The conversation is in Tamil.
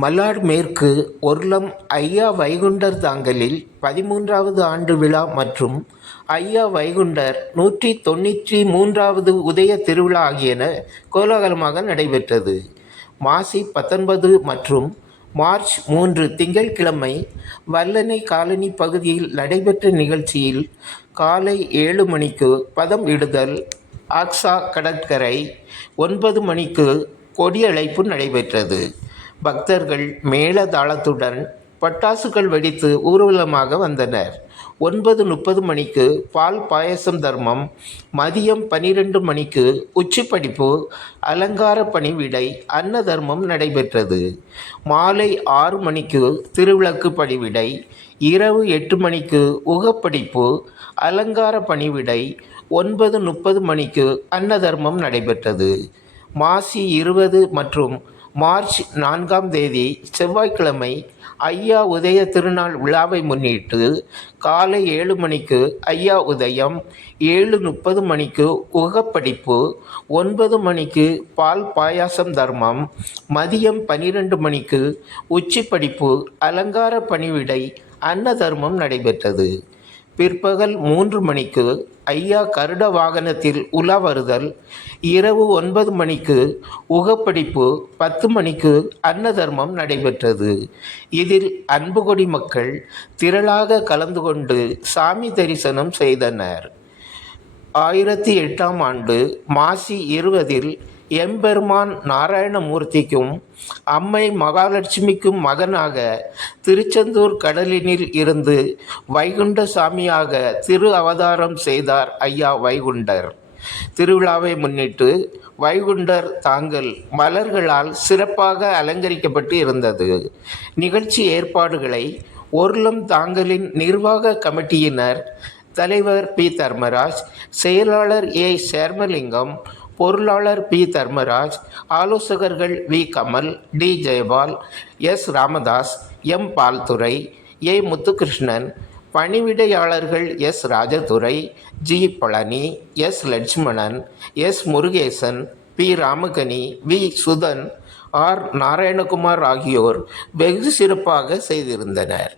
மல்லார் மேற்கு ஒர்லம் ஐயா வைகுண்டர் தாங்கலில் பதிமூன்றாவது ஆண்டு விழா மற்றும் ஐயா வைகுண்டர் நூற்றி தொண்ணூற்றி மூன்றாவது உதய திருவிழா ஆகியன கோலாகலமாக நடைபெற்றது. மாசி பத்தொன்பது மற்றும் மார்ச் மூன்று திங்கட்கிழமை வல்லனை காலனி பகுதியில் நடைபெற்ற நிகழ்ச்சியில் காலை ஏழு மணிக்கு பதம் இடுதல் ஆக்ஸா கடற்கரை ஒன்பது மணிக்கு கொடியழைப்பு நடைபெற்றது. பக்தர்கள் மேளதாளத்துடன் பட்டாசுகள் வெடித்து ஊர்வலமாக வந்தனர். ஒன்பது முப்பது மணிக்கு பால் பாயசம் தர்மம் மதியம் பனிரெண்டு மணிக்கு உச்சிப்படிப்பு அலங்கார பணிவிடை அன்ன தர்மம் நடைபெற்றது. மாலை ஆறு மணிக்கு திருவிளக்கு பணிவிடை இரவு எட்டு மணிக்கு உகப்படிப்பு அலங்கார பணிவிடை ஒன்பது முப்பது மணிக்கு அன்னதர்மம் நடைபெற்றது. மாசி இருபது மற்றும் மார்ச் நான்காம் தேதி செவ்வாய்க்கிழமை ஐயா உதய திருநாள் விழாவை முன்னிட்டு காலை ஏழு மணிக்கு ஐயா உதயம் ஏழு முப்பது மணிக்கு உகப்படிப்பு ஒன்பது மணிக்கு பால் பாயாசம் தர்மம் மதியம் பன்னிரெண்டு மணிக்கு உச்சிப்படிப்பு அலங்கார பணிவிடை அன்ன தர்மம் நடைபெற்றது. பிற்பகல் மூன்று மணிக்கு ஐயா கருட வாகனத்தில் உலா வருதல். இரவு ஒன்பது மணிக்கு உகப்படிப்பு பத்து மணிக்கு அன்னதர்மம் நடைபெற்றது. இதில் அன்புகொடி மக்கள் திரளாக கலந்து கொண்டு சாமி தரிசனம் செய்தனர். ஆயிரத்தி எட்டாம் ஆண்டு மாசி இருபதில் எம்பெருமான் நாராயணமூர்த்திக்கும் அம்மை மகாலட்சுமிக்கும் மகனாக திருச்செந்தூர் கடலினில் இருந்து வைகுண்ட சாமியாக திரு அவதாரம் செய்தார் ஐயா வைகுண்டர். திருவிழாவை முன்னிட்டு வைகுண்டர் தாங்கள் மலர்களால் சிறப்பாக அலங்கரிக்கப்பட்டு இருந்தது. நிகழ்ச்சி ஏற்பாடுகளை ஒருளம் தாங்களின் நிர்வாக கமிட்டியினர் தலைவர் பி. தர்மராஜ் செயலாளர் ஏ. சேர்மலிங்கம் பொருளாளர் பி. தர்மராஜ் ஆலோசகர்கள் V. Kamal D. Jayapal S. Ramadas M. Paldurai A. Muthukrishnan பணிவிடையாளர்கள் S. Rajadurai G. Palani S. Lakshmanan S. Murugesan P. Ramakani V. Suthan R. Narayanakumar ஆகியோர் வெகு சிறப்பாக செய்திருந்தனர்.